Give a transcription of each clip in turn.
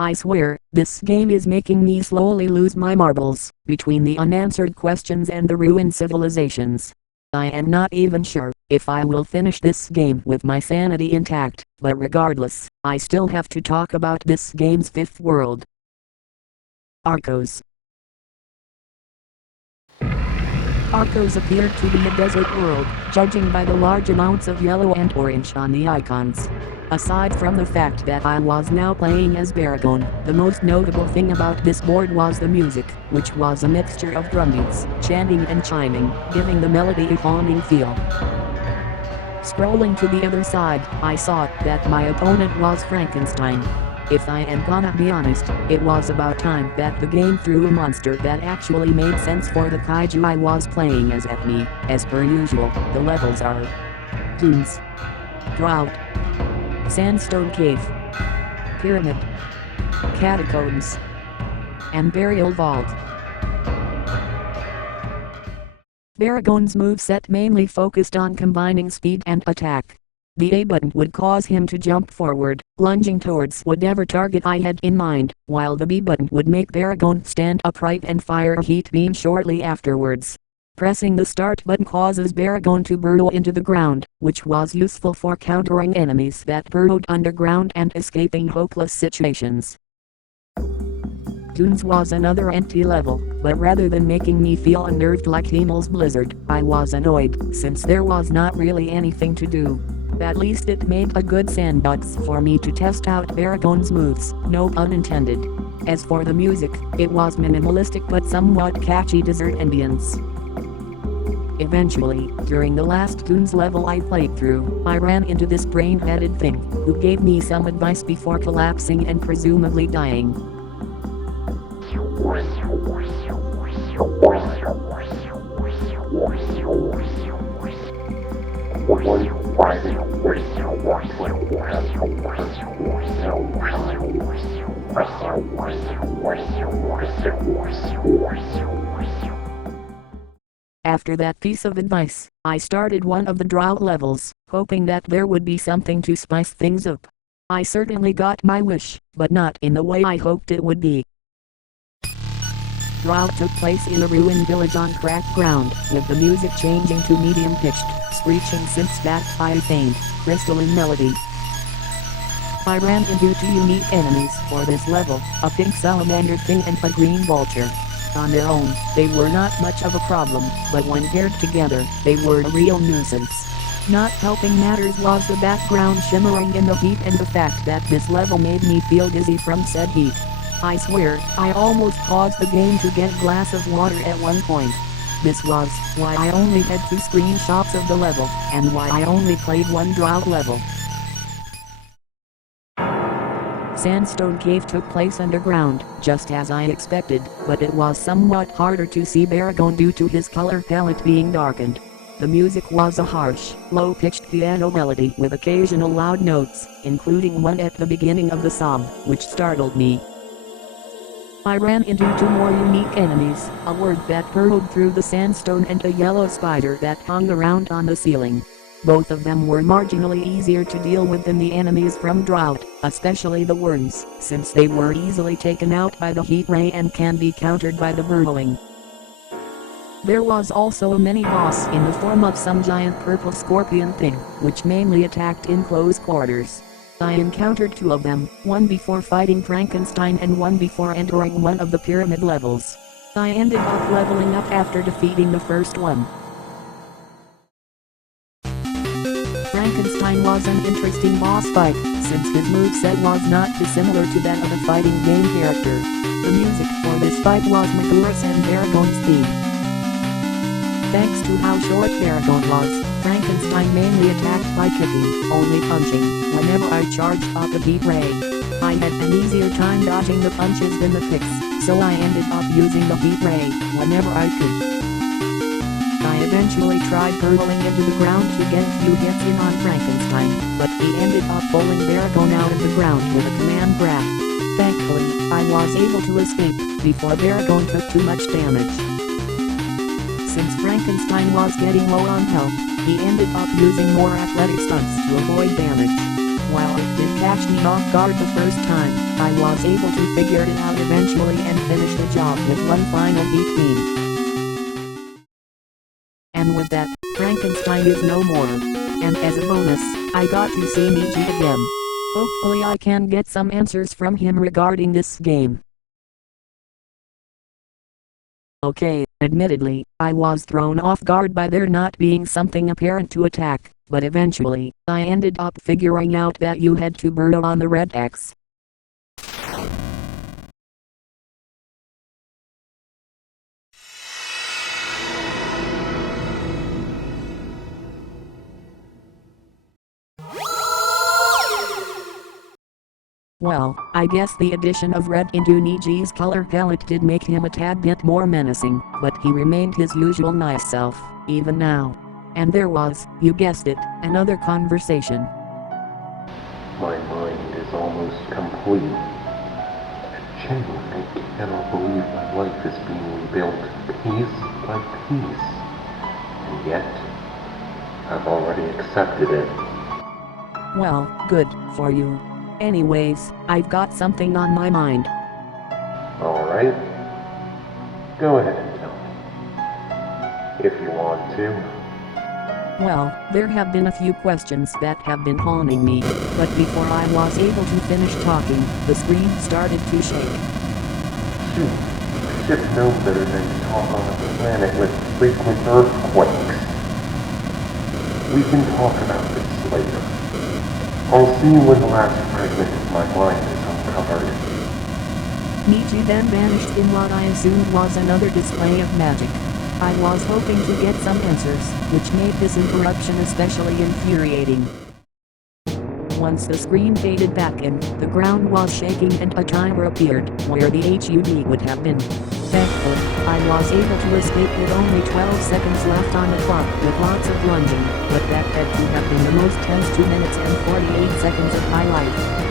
I swear, this game is making me slowly lose my marbles, between the unanswered questions and the ruined civilizations. I am not even sure if I will finish this game with my sanity intact, but regardless, I still have to talk about this game's fifth world. Arkose. Arkose appeared to be a desert world, judging by the large amounts of yellow and orange on the icons. Aside from the fact that I was now playing as Baragon, the most notable thing about this board was the music, which was a mixture of drum beats, chanting and chiming, giving the melody a haunting feel. Scrolling to the other side, I saw that my opponent was Frankenstein. If I am gonna be honest, it was about time that the game threw a monster that actually made sense for the kaiju I was playing as at me. As per usual, the levels are Dunes, Drought, Sandstone Cave, Pyramid, Catacombs, and Burial Vault. Baragon's moveset mainly focused on combining speed and attack. The A button would cause him to jump forward, lunging towards whatever target I had in mind, while the B button would make Baragon stand upright and fire a heat beam shortly afterwards. Pressing the start button causes Baragon to burrow into the ground, which was useful for countering enemies that burrowed underground and escaping hopeless situations. Dunes was another empty level, but rather than making me feel unnerved like Himmel's blizzard, I was annoyed, since there was not really anything to do. At least it made a good sandbox for me to test out Baragon's moves, no pun intended. As for the music, it was minimalistic but somewhat catchy desert ambience. Eventually, during the last Dunes level I played through, I ran into this brain-headed thing, who gave me some advice before collapsing and presumably dying. After that piece of advice, I started one of the drought levels, hoping that there would be something to spice things up. I certainly got my wish, but not in the way I hoped it would be. Drought took place in a ruined village on cracked ground, with the music changing to medium-pitched, screeching synths backed by a faint, crystalline melody. I ran into two unique enemies for this level, a pink salamander thing and a green vulture. On their own, they were not much of a problem, but when paired together, they were a real nuisance. Not helping matters was the background shimmering in the heat and the fact that this level made me feel dizzy from said heat. I swear, I almost paused the game to get a glass of water at one point. This was why I only had 2 screenshots of the level, and why I only played one drought level. Sandstone Cave took place underground, just as I expected, but it was somewhat harder to see Baragon due to his color palette being darkened. The music was a harsh, low-pitched piano melody with occasional loud notes, including one at the beginning of the song, which startled me. I ran into 2 more unique enemies, a word that burrowed through the sandstone and a yellow spider that hung around on the ceiling. Both of them were marginally easier to deal with than the enemies from Drought, especially the worms, since they were easily taken out by the heat ray and can be countered by the burrowing. There was also a mini-boss in the form of some giant purple scorpion thing, which mainly attacked in close quarters. I encountered 2 of them, one before fighting Frankenstein and one before entering one of the pyramid levels. I ended up leveling up after defeating the first one. Frankenstein was an interesting boss fight, since his moveset was not dissimilar to that of a fighting game character. The music for this fight was Noachires and Baragon's theme. Thanks to how short Baragon was, Frankenstein mainly attacked by kicking, only punching, whenever I charged up a heat ray. I had an easier time dodging the punches than the kicks, so I ended up using the heat ray whenever I could. I eventually tried burrowing into the ground to get a few hits in on Frankenstein, but he ended up pulling Baragon out of the ground with a command grab. Thankfully, I was able to escape before Baragon took too much damage. Since Frankenstein was getting low on health, he ended up using more athletic stunts to avoid damage. While it did catch me off guard the first time, I was able to figure it out eventually and finish the job with one final heat beam. And with that, Frankenstein is no more. And as a bonus, I got to see Niji again. Hopefully I can get some answers from him regarding this game. Okay, admittedly, I was thrown off guard by there not being something apparent to attack, but eventually, I ended up figuring out that you had to burrow on the red X. Well, I guess the addition of red into Niji's color palette did make him a tad bit more menacing, but he remained his usual nice self, even now. And there was, you guessed it, another conversation. My mind is almost complete. Genuinely, I cannot believe my life is being rebuilt piece by piece. And yet, I've already accepted it. Well, good for you. Anyways, I've got something on my mind. Alright. Go ahead and tell me. If you want to. Well, there have been a few questions that have been haunting me, but before I was able to finish talking, the screen started to shake. Shoot, I should have known better than to talk on a planet with frequent earthquakes. We can talk about this later. I'll see you when the last fragment of my mind is uncovered. Niji then vanished in what I assumed was another display of magic. I was hoping to get some answers, which made this interruption especially infuriating. Once the screen faded back in, the ground was shaking and a timer appeared, where the HUD would have been. Thankfully, I was able to escape with only 12 seconds left on the clock with lots of lunging, but that had to have been the most tense 2 minutes and 48 seconds of my life.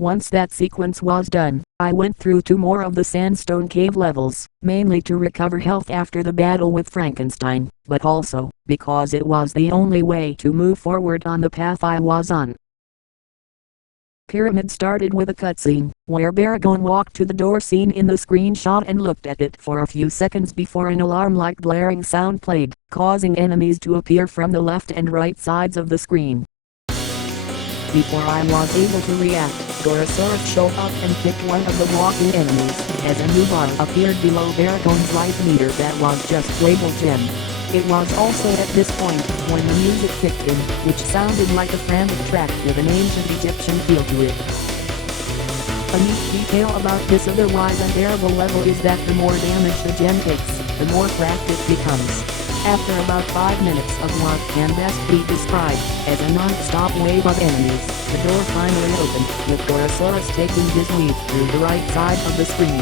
Once that sequence was done, I went through 2 more of the Sandstone cave levels, mainly to recover health after the battle with Frankenstein, but also, because it was the only way to move forward on the path I was on. Pyramid started with a cutscene, where Baragon walked to the door seen in the screenshot and looked at it for a few seconds before an alarm-like blaring sound played, causing enemies to appear from the left and right sides of the screen. Before I was able to react, Godzilla showed up and picked one of the walking enemies, as a new bar appeared below Baragon's life meter that was just labeled Gem. It was also at this point, when the music kicked in, which sounded like a frantic track with an ancient Egyptian feel to it. A neat detail about this otherwise unbearable level is that the more damage the gem takes, the more cracked it becomes. After about 5 minutes of what can best be described as a non-stop wave of enemies, the door finally opened, with Godzilla taking his lead through the right side of the screen.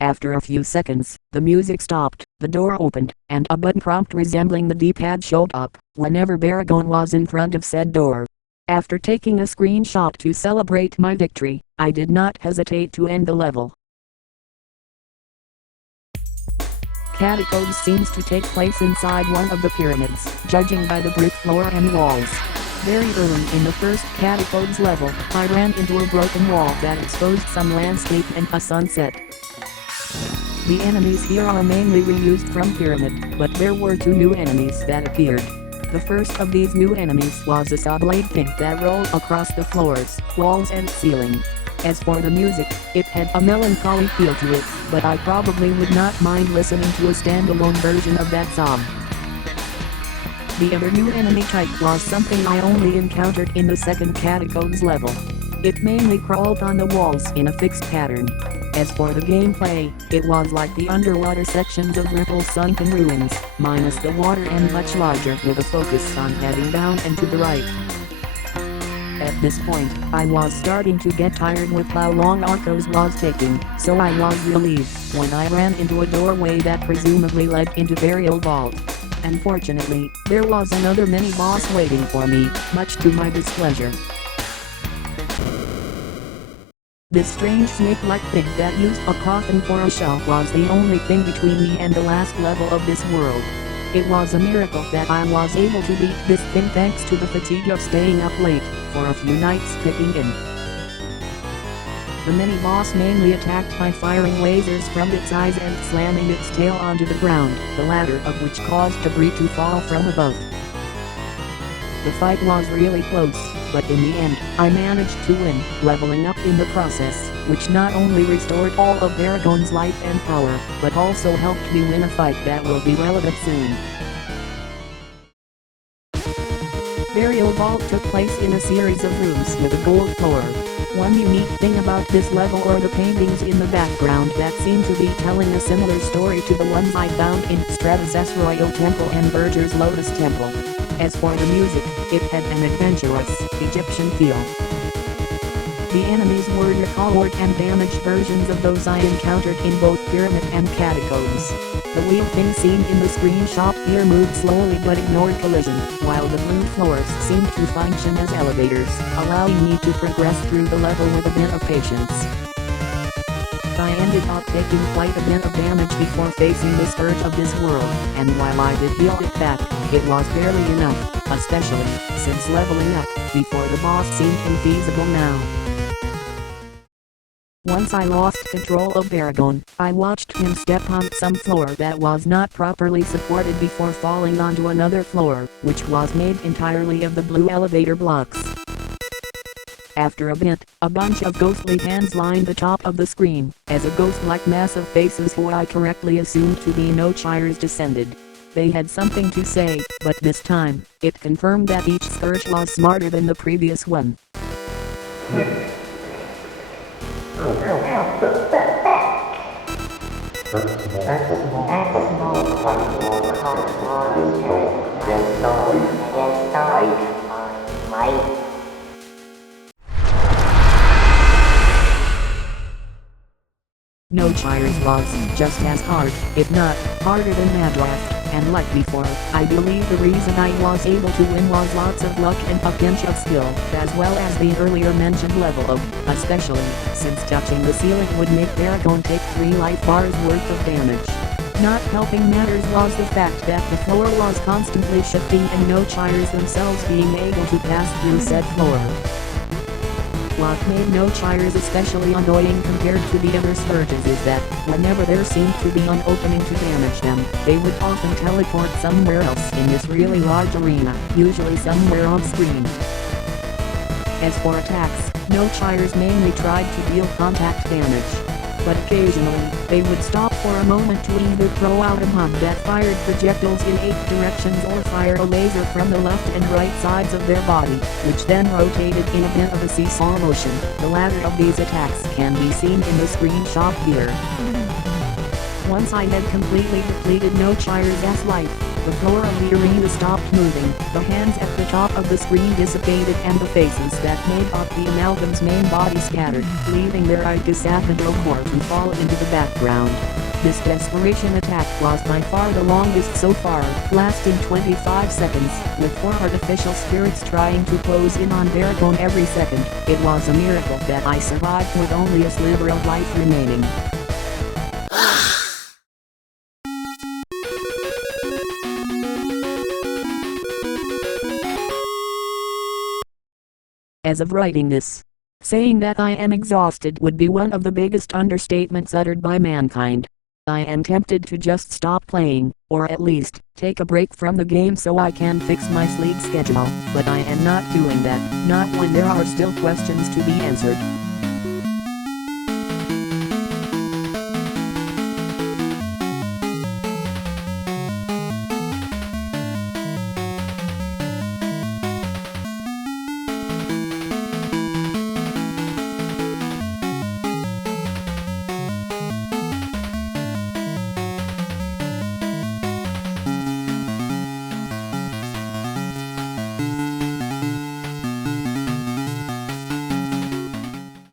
After a few seconds, the music stopped, the door opened, and a button prompt resembling the D-pad showed up, whenever Baragon was in front of said door. After taking a screenshot to celebrate my victory, I did not hesitate to end the level. Catacombs seems to take place inside one of the pyramids, judging by the brick floor and walls. Very early in the first Catacombs level, I ran into a broken wall that exposed some landscape and a sunset. The enemies here are mainly reused from Pyramid, but there were 2 new enemies that appeared. The first of these new enemies was a saw-blade thing that rolled across the floors, walls and ceiling. As for the music, it had a melancholy feel to it, but I probably would not mind listening to a standalone version of that song. The other new enemy type was something I only encountered in the second Catacombs level. It mainly crawled on the walls in a fixed pattern. As for the gameplay, it was like the underwater sections of Ripple's Sunken Ruins, minus the water and much larger with a focus on heading down and to the right. At this point, I was starting to get tired with how long Arkose was taking, so I was relieved when I ran into a doorway that presumably led into Burial Vault. Unfortunately, there was another mini-boss waiting for me, much to my displeasure. This strange snake-like thing that used a coffin for a shell was the only thing between me and the last level of this world. It was a miracle that I was able to beat this thing thanks to the fatigue of staying up late for a few nights kicking in. The mini-boss mainly attacked by firing lasers from its eyes and slamming its tail onto the ground, the latter of which caused debris to fall from above. The fight was really close, but in the end, I managed to win, leveling up in the process, which not only restored all of Baragon's life and power, but also helped me win a fight that will be relevant soon. Burial Vault took place in a series of rooms with a gold floor. One unique thing about this level are the paintings in the background that seem to be telling a similar story to the ones I found in Stratus's Royal Temple and Berger's Lotus Temple. As for the music, it had an adventurous, Egyptian feel. The enemies were recolored and damaged versions of those I encountered in both Pyramid and Catacombs. The wheel thing seen in the screenshot here moved slowly but ignored collision, while the blue floors seemed to function as elevators, allowing me to progress through the level with a bit of patience. I ended up taking quite a bit of damage before facing the scourge of this world, and while I did heal it back, it was barely enough, especially since leveling up before the boss seemed infeasible now. Once I lost control of Baragon, I watched him step on some floor that was not properly supported before falling onto another floor, which was made entirely of the blue elevator blocks. After a bit, a bunch of ghostly hands lined the top of the screen, as a ghost-like mass of faces who I correctly assumed to be Noachires descended. They had something to say, but this time, it confirmed that each scourge was smarter than the previous one. Noachires was just as hard, if not harder than Madrath, and like before, I believe the reason I was able to win was lots of luck and a pinch of skill, as well as the earlier mentioned level up, especially since touching the ceiling would make Baragon take 3 life bars worth of damage. Not helping matters was the fact that the floor was constantly shifting and Noachires themselves being able to pass through said floor. What made Noachires especially annoying compared to the other scourges is that, whenever there seemed to be an opening to damage them, they would often teleport somewhere else in this really large arena, usually somewhere on screen. As for attacks, Noachires mainly tried to deal contact damage. But occasionally, they would stop for a moment to either throw out a bomb that fired projectiles in 8 directions or fire a laser from the left and right sides of their body, which then rotated in a bit of a seesaw motion. The latter of these attacks can be seen in the screenshot here. Once I had completely depleted Noachires' life, the floor of the arena stopped moving, the hands at the top of the screen dissipated and the faces that made up the amalgam's main body scattered, leaving their Arkose core to fall into the background. This desperation attack was by far the longest so far, lasting 25 seconds, with 4 artificial spirits trying to close in on Baragon every second. It was a miracle that I survived with only a sliver of life remaining. As of writing this, saying that I am exhausted would be one of the biggest understatements uttered by mankind. I am tempted to just stop playing, or at least, take a break from the game so I can fix my sleep schedule, but I am not doing that, not when there are still questions to be answered.